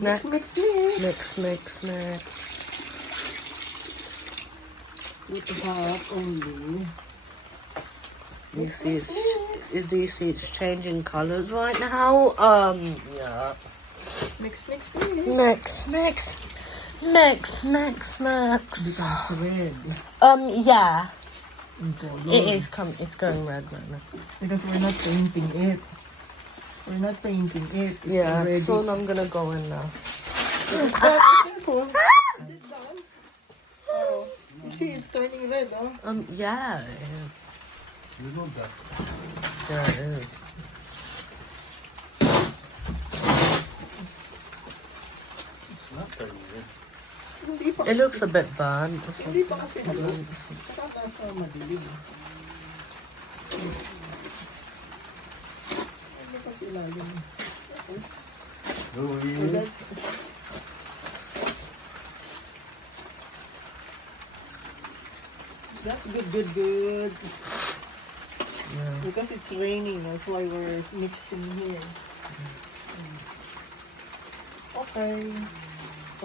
Next. Mix. Mix. With the hot only. Do you see it's changing colors right now? Yeah. Mix. Mix. Becomes red. Yeah. In color. It's going red right now. Because we're not painting it. It's Yeah, already. soon I'm gonna go in now. Is it done? Oh, you see, it's turning red, huh? Yeah, it is. You know that. Yeah, it is. It's not very good. Hindi pa It looks a bit burnt. Hindi pa kasi nakakasa madilim. Ano kasi ilalim? Okay. So Louis. That's good. Yeah. Because it's raining, that's why we're mixing here. Okay.